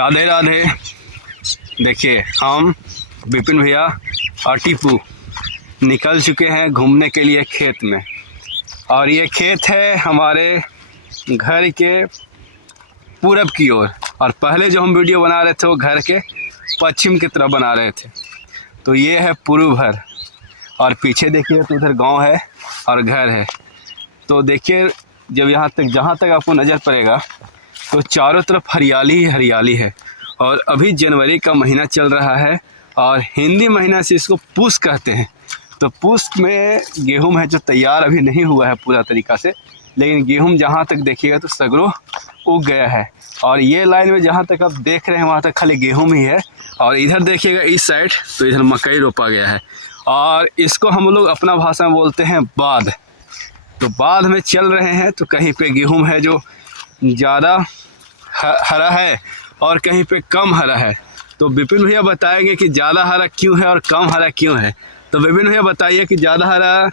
राधे राधे। देखिए हम विपिन भैया और टीपू निकल चुके हैं घूमने के लिए खेत में, और ये खेत है हमारे घर के पूरब की ओर, और पहले जो हम वीडियो बना रहे थे वो घर के पश्चिम की तरफ बना रहे थे। तो ये है पूर्व घर, और पीछे देखिए तो उधर गांव है और घर है। तो देखिए जब यहाँ तक जहाँ तक आपको नज़र पड़ेगा तो चारों तरफ हरियाली ही हरियाली है। और अभी जनवरी का महीना चल रहा है और हिंदी महीना से इसको पूस कहते हैं। तो पूस में गेहूं है जो तैयार अभी नहीं हुआ है पूरा तरीक़ा से, लेकिन गेहूं जहाँ तक देखिएगा तो सगरों उग गया है। और ये लाइन में जहाँ तक आप देख रहे हैं वहाँ तक खाली गेहूं ही है, और इधर देखिएगा इस साइड तो इधर मकई रोपा गया है, और इसको हम लोग अपना भाषा में बोलते हैं बाध। तो बाध में चल रहे हैं, तो कहीं पे गेहूं है जो ज़्यादा हरा है और कहीं पे कम हरा है। तो विपिन भैया बताएंगे कि ज़्यादा हरा क्यों है और कम हरा क्यों है। तो विपिन भैया बताइए कि ज़्यादा हरा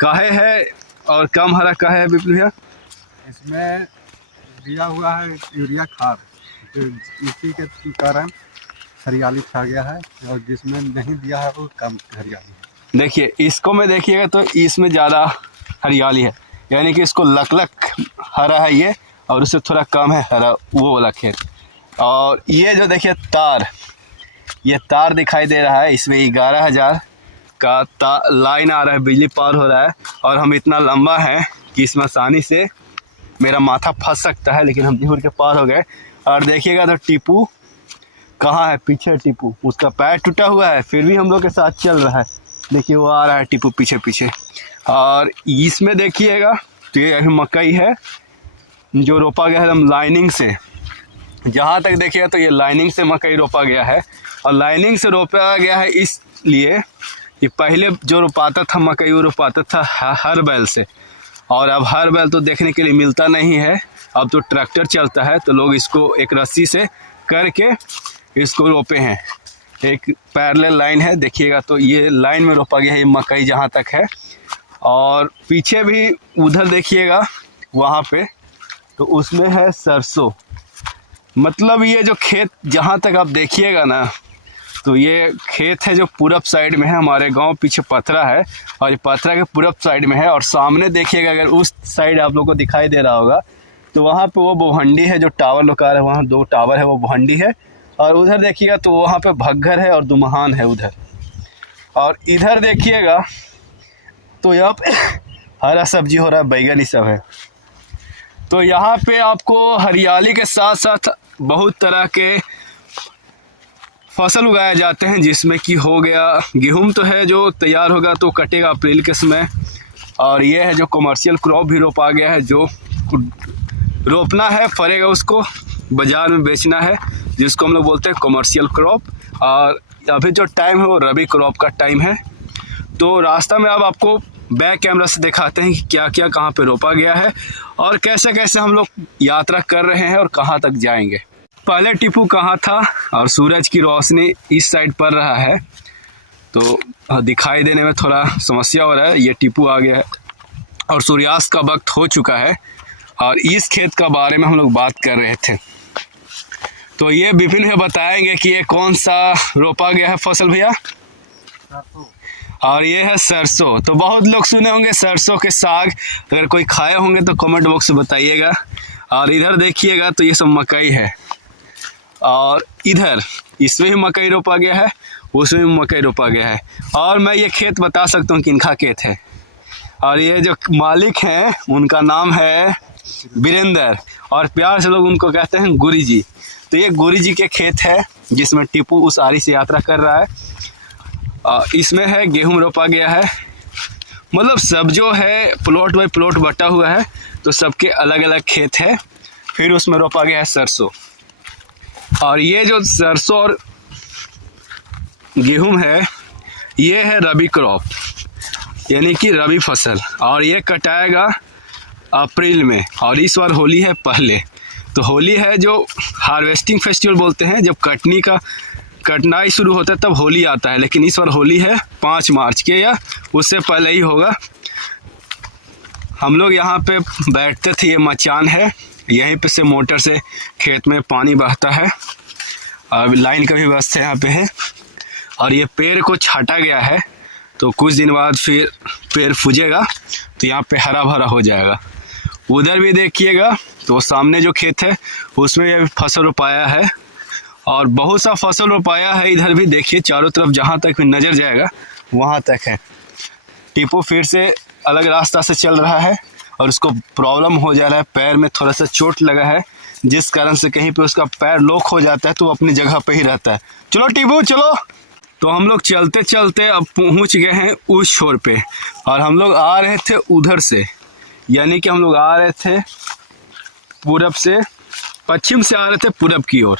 काहे है और कम हरा काहे है विपिन भैया? इसमें दिया हुआ है यूरिया खाद, तो इसी के कारण हरियाली छा गया है, और जिसमें नहीं दिया है वो कम हरियाली है। देखिए इसको में देखिएगा तो इसमें ज़्यादा हरियाली है, यानी कि इसको लक हरा है ये, और उससे थोड़ा कम है हरा वो वाला खेत। और ये जो देखिए ये तार दिखाई दे रहा है, इसमें 11,000 का लाइन आ रहा है, बिजली पार हो रहा है। और हम इतना लंबा है कि इसमें आसानी से मेरा माथा फंस सकता है, लेकिन हम दूर के पार हो गए। और देखिएगा तो टीपू कहाँ है, पीछे टीपू, उसका पैर टूटा हुआ है फिर भी हम लोग के साथ चल रहा है। देखिए वो आ रहा है टीपू पीछे पीछे। और इसमें देखिएगा तो ये अभी मकई है जो रोपा गया है एकदम लाइनिंग से। जहाँ तक देखिएगा तो ये लाइनिंग से मकई रोपा गया है, और लाइनिंग से रोपा गया है इसलिए कि पहले जो रोपाता था मकई वो रोपाता था हर बैल से, और अब हर बैल तो देखने के लिए मिलता नहीं है, अब तो ट्रैक्टर चलता है। तो लोग इसको एक रस्सी से करके इसको रोपे हैं। एक पैरेलल लाइन है देखिएगा, तो ये लाइन में रोपा गया है ये मकई जहाँ तक है। और पीछे भी उधर देखिएगा वहाँ पे तो उसमें है सरसों। मतलब ये जो खेत जहाँ तक आप देखिएगा ना, तो ये खेत है जो पूरब साइड में है, हमारे गांव पीछे पथरा है और ये पथरा के पूरब साइड में है। और सामने देखिएगा अगर उस साइड आप लोग को दिखाई दे रहा होगा तो वहाँ पे वो बोहंडी है जो टावर लोका है, वहाँ 2 टावर है वो बोहंडी है। और उधर देखिएगा तो वहाँ पे भग्गर है और दुमहान है उधर। और इधर देखिएगा तो यहाँ पे हरा सब्जी हो रहा है, बैगन ही सब है। तो यहाँ पे आपको हरियाली के साथ साथ बहुत तरह के फसल उगाए जाते हैं, जिसमें कि हो गया गेहूं तो है जो तैयार होगा तो कटेगा अप्रैल के समय। और ये है जो कमर्शियल क्रॉप भी रोपा गया है, जो रोपना है फरेगा उसको बाज़ार में बेचना है, जिसको हम लोग बोलते हैं कमर्शियल क्रॉप। और अभी जो टाइम है वो रबी क्रॉप का टाइम है। तो रास्ता में अब आपको बैक कैमरा से दिखाते हैं कि क्या क्या कहाँ पे रोपा गया है और कैसे कैसे हम लोग यात्रा कर रहे हैं और कहाँ तक जाएंगे। पहले टीपू कहाँ था और सूरज की रोशनी इस साइड पड़ रहा है तो दिखाई देने में थोड़ा समस्या हो रहा है। ये टीपू आ गया है और सूर्यास्त का वक्त हो चुका है, और इस खेत का बारे में हम लोग बात कर रहे थे। तो ये विपिन भैया बताएंगे कि ये कौन सा रोपा गया है फसल भैया? और ये है सरसों। तो बहुत लोग सुने होंगे सरसों के साग, अगर कोई खाए होंगे तो कमेंट बॉक्स में बताइएगा। और इधर देखिएगा तो ये सब मकई है, और इधर इसमें भी मकई रोपा गया है, उसमें भी मकई रोपा गया है। और मैं ये खेत बता सकता हूँ किनका खेत है, और ये जो मालिक हैं उनका नाम है वीरेंद्र, और प्यार से लोग उनको कहते हैं गुरी जी। तो ये गुरी जी के खेत है जिसमें टीपू उस आरी से यात्रा कर रहा है। इसमें है गेहूं रोपा गया है, मतलब सब जो है प्लॉट बाई प्लॉट बटा हुआ है, तो सबके अलग अलग खेत है। फिर उसमें रोपा गया है सरसों। और ये जो सरसों और गेहूं है ये है रबी क्रॉप, यानी कि रबी फसल, और ये कटाएगा अप्रैल में। और इस बार होली है पहले, तो होली है जो हार्वेस्टिंग फेस्टिवल बोलते हैं, जब कटनाई शुरू होता है तब होली आता है। लेकिन इस बार होली है 5 मार्च के, या उससे पहले ही होगा। हम लोग यहाँ पे बैठते थे, ये मचान है, यहीं पे से मोटर से खेत में पानी बहता है। और लाइन का भी व्यवस्था यहाँ पे है। और ये पेड़ को छाटा गया है, तो कुछ दिन बाद फिर पेड़ फूजेगा तो यहाँ पे हरा भरा हो जाएगा। उधर भी देखिएगा तो सामने जो खेत है उसमें भी फसल रोपाया है और बहुत सा फसल रोपाया है। इधर भी देखिए चारों तरफ जहाँ तक भी नज़र जाएगा वहाँ तक है। टीपू फिर से अलग रास्ता से चल रहा है और उसको प्रॉब्लम हो जा रहा है, पैर में थोड़ा सा चोट लगा है, जिस कारण से कहीं पे उसका पैर लॉक हो जाता है तो वो अपनी जगह पे ही रहता है। चलो टीपू चलो। तो हम लोग चलते चलते अब पहुंच गए हैं उस छोर पे, और हम लोग आ रहे थे उधर से, यानी कि हम लोग आ रहे थे पूरब से, पश्चिम से आ रहे थे पूरब की ओर।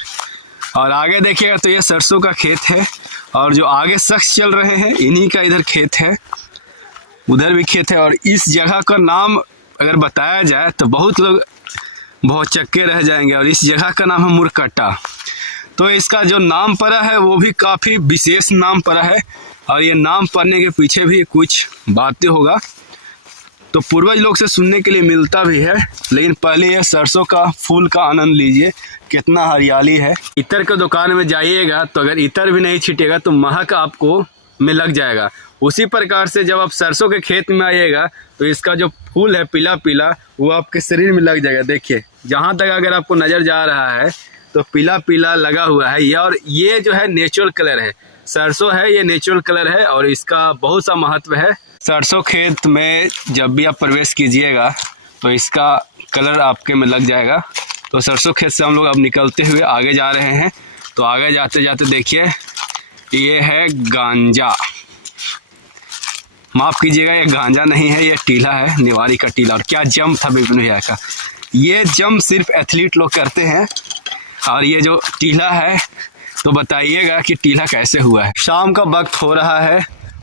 और आगे देखिएगा तो ये सरसों का खेत है, और जो आगे शख्स चल रहे हैं इन्हीं का इधर खेत है, उधर भी खेत है। और इस जगह का नाम अगर बताया जाए तो बहुत लोग बहुत चक्के रह जाएंगे, और इस जगह का नाम है मुरकट्टा। तो इसका जो नाम पड़ा है वो भी काफ़ी विशेष नाम पड़ा है, और ये नाम पढ़ने के पीछे भी कुछ बातें होगा, तो पूर्वज लोग से सुनने के लिए मिलता भी है। लेकिन पहले ये सरसों का फूल का आनंद लीजिए, कितना हरियाली है। इतर के दुकान में जाइएगा तो अगर इतर भी नहीं छीटिएगा तो महक आपको में लग जाएगा। उसी प्रकार से जब आप सरसों के खेत में आइएगा तो इसका जो फूल है पीला पीला वो आपके शरीर में लग जाएगा। देखिए जहाँ तक अगर आपको नज़र जा रहा है तो पीला पीला लगा हुआ है ये, और ये जो है नेचुरल कलर है, सरसों है ये नेचुरल कलर है, और इसका बहुत सा महत्व है। सरसों खेत में जब भी आप प्रवेश कीजिएगा तो इसका कलर आपके में लग जाएगा। तो सरसों खेत से हम लोग अब निकलते हुए आगे जा रहे हैं। तो आगे जाते जाते देखिए ये है गांजा, माफ़ कीजिएगा ये गांजा नहीं है, ये टीला है, निवारी का टीला। और क्या जंप था विपिन भैया का, ये जंप सिर्फ एथलीट लोग करते हैं। और ये जो टीला है तो बताइएगा कि टीला कैसे हुआ है। शाम का वक्त हो रहा है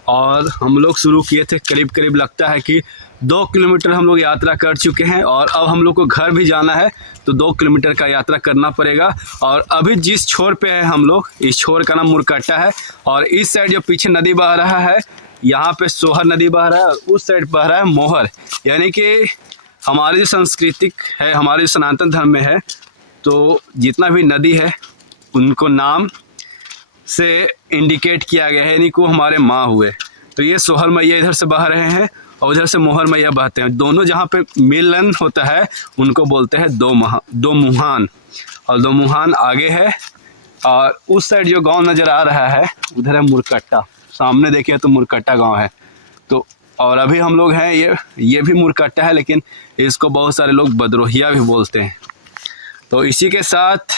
और हम लोग शुरू किए थे, करीब करीब लगता है कि 2 किलोमीटर हम लोग यात्रा कर चुके हैं, और अब हम लोग को घर भी जाना है तो 2 किलोमीटर का यात्रा करना पड़ेगा। और अभी जिस छोर पे है हम लोग, इस छोर का नाम मुरकट्टा है, और इस साइड जो पीछे नदी बह रहा है यहाँ पे सोहर नदी बह रहा है, और उस साइड बह रहा है मोहर। यानी कि हमारी जो सांस्कृतिक है, हमारे जो सनातन धर्म में है, तो जितना भी नदी है उनको नाम से इंडिकेट किया गया है, यानी कि वो हमारे माँ हुए। तो ये सोहर मैया इधर से बह रहे हैं और उधर से मोहर मैया बहते हैं। दोनों जहाँ पे मिलन होता है उनको बोलते हैं दो मुहान, और दो मुहान आगे है। और उस साइड जो गांव नज़र आ रहा है उधर है मुरकट्टा, सामने देखिए तो मुरकट्टा गांव है। तो और अभी हम लोग हैं ये भी मुरकट्टा है, लेकिन इसको बहुत सारे लोग बदरोहिया भी बोलते हैं। तो इसी के साथ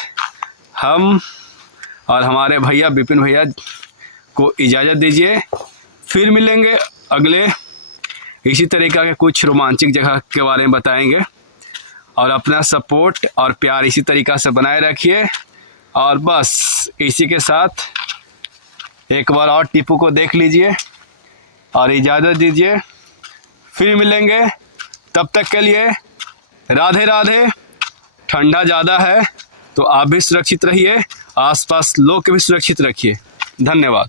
हम और हमारे भैया विपिन भैया को इजाज़त दीजिए, फिर मिलेंगे अगले इसी तरीक़ा के कुछ रोमांचक जगह के बारे में बताएंगे। और अपना सपोर्ट और प्यार इसी तरीक़ा से बनाए रखिए। और बस इसी के साथ एक बार और टीपू को देख लीजिए और इजाज़त दीजिए, फिर मिलेंगे। तब तक के लिए राधे राधे। ठंडा ज़्यादा है तो आप भी सुरक्षित रहिए, आसपास लोग के भी सुरक्षित रखिए। धन्यवाद।